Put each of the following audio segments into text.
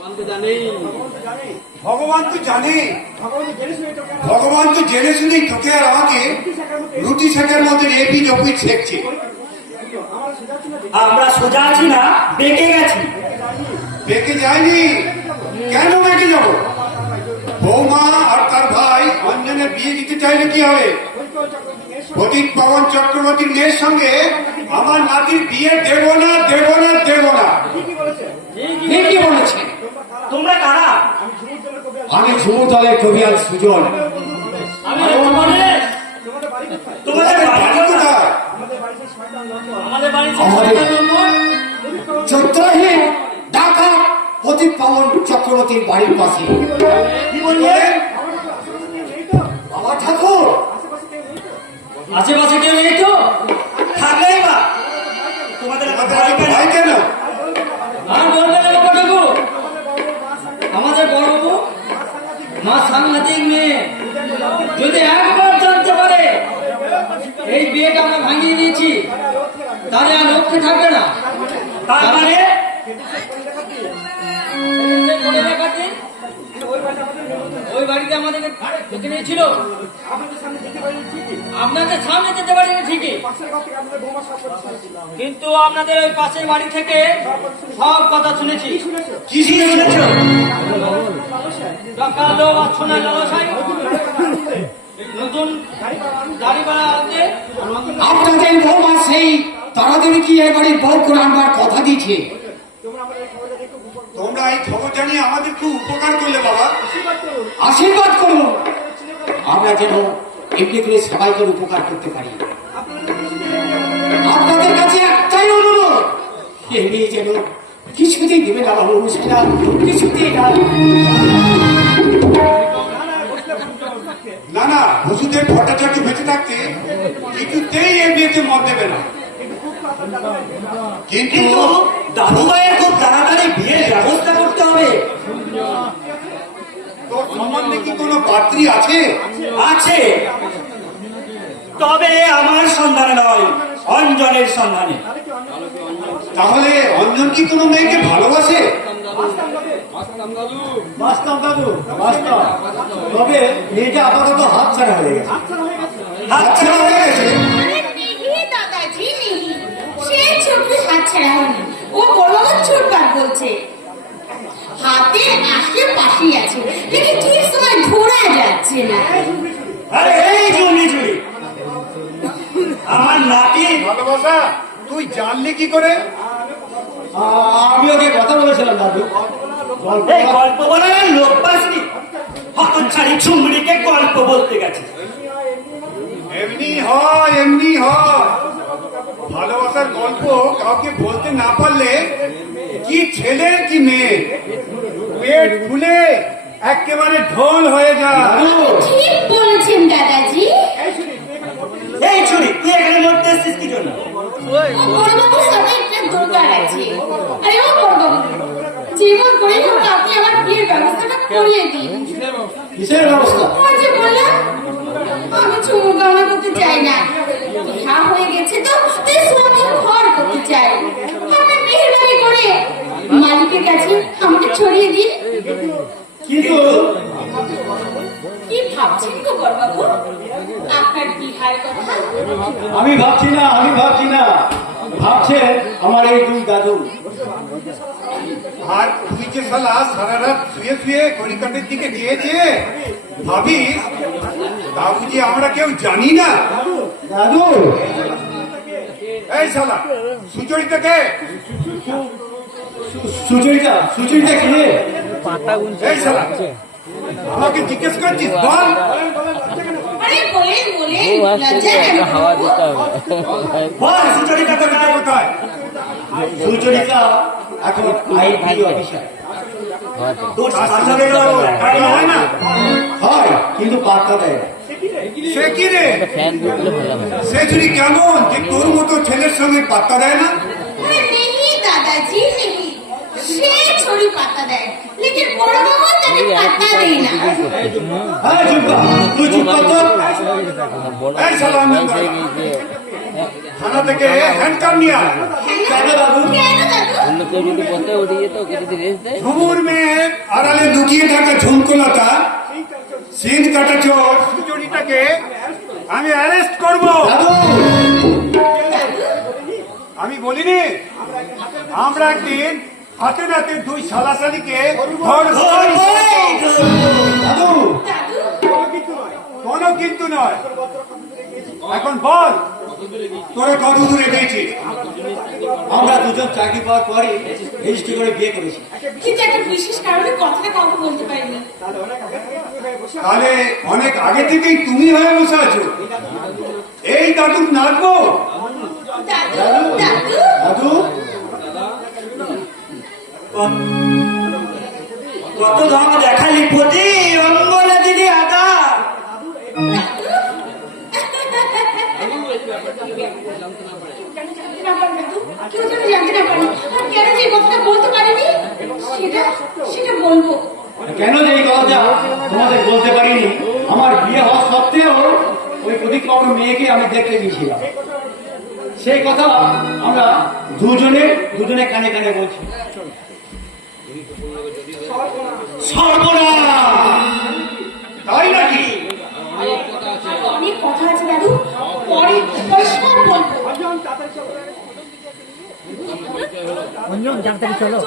ভগবান তো জানে, ভগবান তো জেনে শুনেই তোকে আর আমাকে রুটি শেখার মধ্যে এপিচ ওপিচ শেখছে। আমরা সোজা আছি না, বেঁকে গেছি। বেঁকে যায়নি, কেন বেঁকে যাব? বৌমা আর তার ভাই অঞ্জনের বিয়ে দিতে চাইলে কি হবে? পতিত পাবন চক্রবর্তীর মেয়ের সঙ্গে আমার নাতির বিয়ে দেব না, দেব না, দেব না। ঠিকই বলেছে। তোমরা কারা? আমি ঝুমুরতলের কবিয়াল সুজন। তোমাদের বাড়ি কোথায়? চৈত্রহীন ঢাকা পতিত পাবন চক্রবর্তীর বাড়ির পাশে। কি বললেন? বাবা ঠাকুর আশেপাশে কেউ নেই তো? থাকলেই বা তোমাদের ভাই কেন? আর বলবেন ঠাকুর, আমাদের বড়বাবু মা সাংঘাতিক মেয়ে, যদি একবার জানতে পারে এই বিয়েটা আমরা ভাঙিয়ে দিয়েছি তাহলে আর লক্ষ্যে থাকবে না। তারপরে ওই বাড়িতে আমাদের ঢুকে নিয়েছিল, আপনাদের সামনে যেতে পারিনি ঠিকই, কিন্তু আপনাদের ওই পাশের বাড়ি থেকে সব কথা শুনেছি। কি শুনেছ? টাকা দেওয়া বা সোনার লালসাই নতুন গাড়ি ভাড়া আছে। আপনাদের বৌমা সেই তাড়াতাড়ি কি এই বাড়ির বউ করে আনবার কথা দিয়েছে। তোমরা এই খবর জানিয়ে আমাদের খুব উপকার করলে বাবা, আশীর্বাদ করো। আমরা যেন এমনি করে সবাইকে উপকার করতে পারি। আপনাদের কাছে একটাই অনুরোধ, এ মেয়ে যেন কিছুতেই দেবে না বাবু, সেটা কিছুতেই না। না না, বসুদেব ভট্টাচার্য বেঁচে থাকতে কিছুতেই এই মেয়েতে মত দেবে না। কিন্তু দাদু ভাইয়ের খুব তাড়াতাড়ি বিয়ের ব্যবস্থা করতে হবে। তোর সম্বন্ধে কি কোনো পাত্রী আছে? আছে, তবে আমার সন্ধানে নয়, অঞ্জনের সন্ধানে। তাহলে অঞ্জন কি কোনো মেয়েকে ভালোবাসে? বাস্তব দাদু, বাস্তব। তবে মেয়েটা আপাতত হাত ছাড়া হয়ে গেছে। হাতছাড়া হয়ে গেছে? দাদাজি সে ছোট হাতছাড়া হয়নি, ও বড় ছোটবাদ বলছে। হাতে আশেপাশেই আছে, দেখি ঠিক সময় ধরা যাচ্ছে না। আরে এই জমি জুড়ি আমার নাতি ভালোবাসা তুই জানলি কি করে? আমি ওকে কথা বলেছিলাম দাদু। এই গল্প বলার লোক পাসনি, হতচ্ছাড়ি ঝুমড়িকে গল্প বলতে গেছে। এমনি হয়, এমনি হয়। ভালোবাসার গল্প কাউকে বলতে না পারলে কি ছেলে কি মেয়ে পেট ফুলে একেবারে ঢোল হয়ে যায়। ঠিক বলেছেন দাদাজি। এই ছুরি, তুই এখানে মরতে এসছিস কি জন্য? বড়বাবুর সাথে একটা দরকার আছে। আরে ও বড়বাবু, জীবন করে হোক আপনি আমার বিয়ের ব্যবস্থাটা করিয়ে দিন। কিসের ব্যবস্থা? ওই যে বললাম, আমি চুমুর গাওনা করতে চাই না, বিয়া হয়ে গেছে তো তাই স্বামীর ঘর করতে চাই। আপনি মেহরবানি করে মালিকের কাছে আমাকে ছড়িয়ে দিন। কিন্তু কি ভাবছেন গো বড়বাবু, আপনার বিহার কথা? আমি ভাবছি না, ভাবছে আমার এই দুই দাদু। আর তুই যে শালা সারা রাত শুয়ে শুয়ে ঘড়িকাটের দিকে চেয়েছে ভাবিস তা বুঝি আমরা কেউ জানি না? দাদু, এই শালা সুচরিতাকে, সুচরিতা কে? এই শালা আমাকে জিজ্ঞেস করছিস? বল। আরে বলেন লজ্জা কেন? বল সুচরিতা কোথায়? কোথায়? সুচরিতা এখন আইটি অফিসার তোর সাথে গাড়ি হয় না? হয়, কিন্তু পাত্তা দেয় না। সে কি রে? সে যদি কেমন যে তোর মতো ছেলের সঙ্গে পাত্তা দেয় না? আরে নেহি দাদাজি নেহি, সে ছড়ি পাতা দেয়, লেকিন বড়বাবু তাকে পাতা দেয় না। হ্যাঁ চুপ কর, তুই চুপ কর তো। এই শালা অঞ্জন থানা থেকে হ্যান্ডকাম নিয়ে আয়। কেন বাবু? কেন দাদু? অন্য কেউ যদি পথে উঠে যেত ওকে যদি রেস্ট দেয় ঝুমুর মেয়ে আড়ালে লুকিয়ে থাকা ঝুমকোলতা সিন কাটা চোর সুচরিতাকে আমি অ্যারেস্ট করব। দাদু আমি বলিনি আমরা একদিন হাতে নাতে দুই সালাসালিকে ধরবো। দাদু কোনো কিন্তু নয়। এখন বল তোরা কত দূরে পেয়েছিস? আমরা দুজন চাকরি পাওয়ার পরে রেজিস্ট্রি করে বিয়ে করেছি। কিন্তু একটা বিশেষ কারণে কথাটা কাউকে বলতে পারিনি। তাহলে অনেক আগে থেকেই তুমি হয়ে বসে আছো এই দাদুর নাচবো। দাদু দাদু দাদু কত ধর্ম দেখালি পতি অঙ্গনা দিদি আদা কেউ যেন জানতে না পারে। আর কেন যে কথাটা বলতে পারিনি সেটা সেটা বলবো। কেন যে এই কথাটা তোমাদের বলতে পারিনি, আমার বিয়ে হওয়া সত্ত্বেও ওই প্রদীপ বাবুর মেয়েকে আমি দেখতে গিয়েছিলাম। সেই কথা আমরা দুজনে কানে কানে বলছি। সর্বনাশ তাই নাকি? অনেক কথা আছে দাদু, পরে পরে সব বলবো। চলো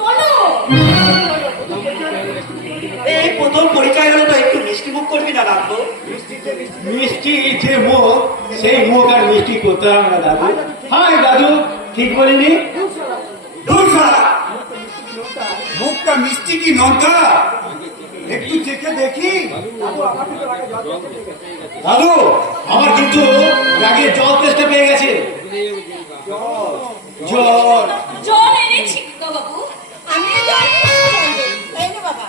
এই প্রথম পরিচয় হলো তো একটু মিষ্টি মুখ করবি না রাখবো মিষ্টি যে মুখ, সেই মুখ আর মিষ্টি করতে হবে না দাদু। হাই দাদু, ঠিক বলিনি? মুখটা মিষ্টি কি নটা একটু চেখে দেখি। দাদু আমার কিন্তু রাগে জল টেস্টে পেয়ে গেছে। জল জল এনেছি বাবু, আমি তো জল এই নে বাবা।